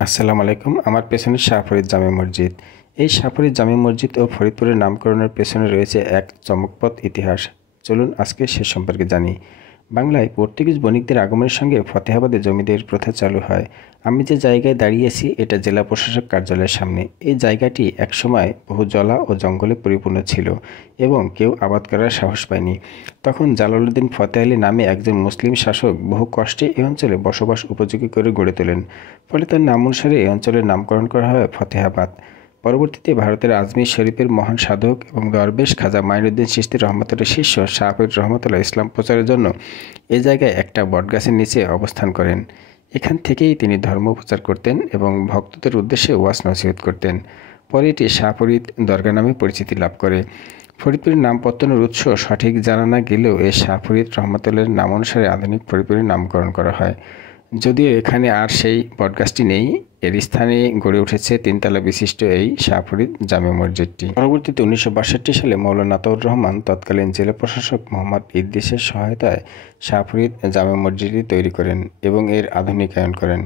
আসসালামু আলাইকুম। আমার পেছনে শাহ ফরিদ জামে মসজিদ। এই শাহ ফরিদ জামে মসজিদ ও ফরিদপুরের নামকরণের পেছনে রয়েছে এক চমকপ্রদ ইতিহাস। চলুন আজকে সে সম্পর্কে জানি। বাংলায় পর্তুগিজ বণিকদের আগমনের সঙ্গে ফতেহাবাদে জমিদারির প্রথা চালু হয়। আমি যে জায়গায় দাঁড়িয়ে আছি এটা জেলা প্রশাসক কার্যালয়ের সামনে। এই জায়গাটি একসময় বহু জলা ও জঙ্গলে পরিপূর্ণ ছিল এবং কেউ আবাদ করার সাহস পায়নি। তখন জালালউদ্দিন ফতেহ আলী নামে একজন মুসলিম শাসক বহু কষ্টে এই অঞ্চলে বসবাস উপযোগী করে গড়ে তোলেন। ফলে তার নাম অনুসারে এই অঞ্চলের নামকরণ করা হয় ফতেহাবাদ। পরবর্তীতে ভারতের আজমির শরীফের মহান সাধক এবং দরবেশ খাজা মাইনুদ্দিন চিশতি রহমতুল্লাহ শিষ্য শাহ ফরিদ রহমতুল্লাহ ইসলাম প্রচারের জন্য এ জায়গায় একটা বটগাছের নিচে অবস্থান করেন। এখান থেকেই তিনি ধর্ম প্রচার করতেন এবং ভক্তদের উদ্দেশ্যে ওয়াজ নসিহত করতেন। পরে এটি শাহ ফরিদ দরগা নামে পরিচিতি লাভ করে। ফরিদপুরের নাম পত্তনের উৎস সঠিক জানা না গেলেও এই শাহ ফরিদ রহমতুল্লাহের নাম অনুসারে আধুনিক ফরিদপুরের নামকরণ করা হয়। যদিও এখানে আর সেই বটগাছটি নেই, এর স্থানে গড়ে উঠেছে তিনতলা বিশিষ্ট এই শাহ ফরিদ জামে মসজিদটি। পরবর্তীতে 1962 সালে মৌলানা আতাউর রহমান তৎকালীন জেলা প্রশাসক মোহাম্মদ ইদ্রিসের সহায়তায় শাহ ফরিদ জামে মসজিদটি তৈরি করেন এবং এর আধুনিকায়ন করেন।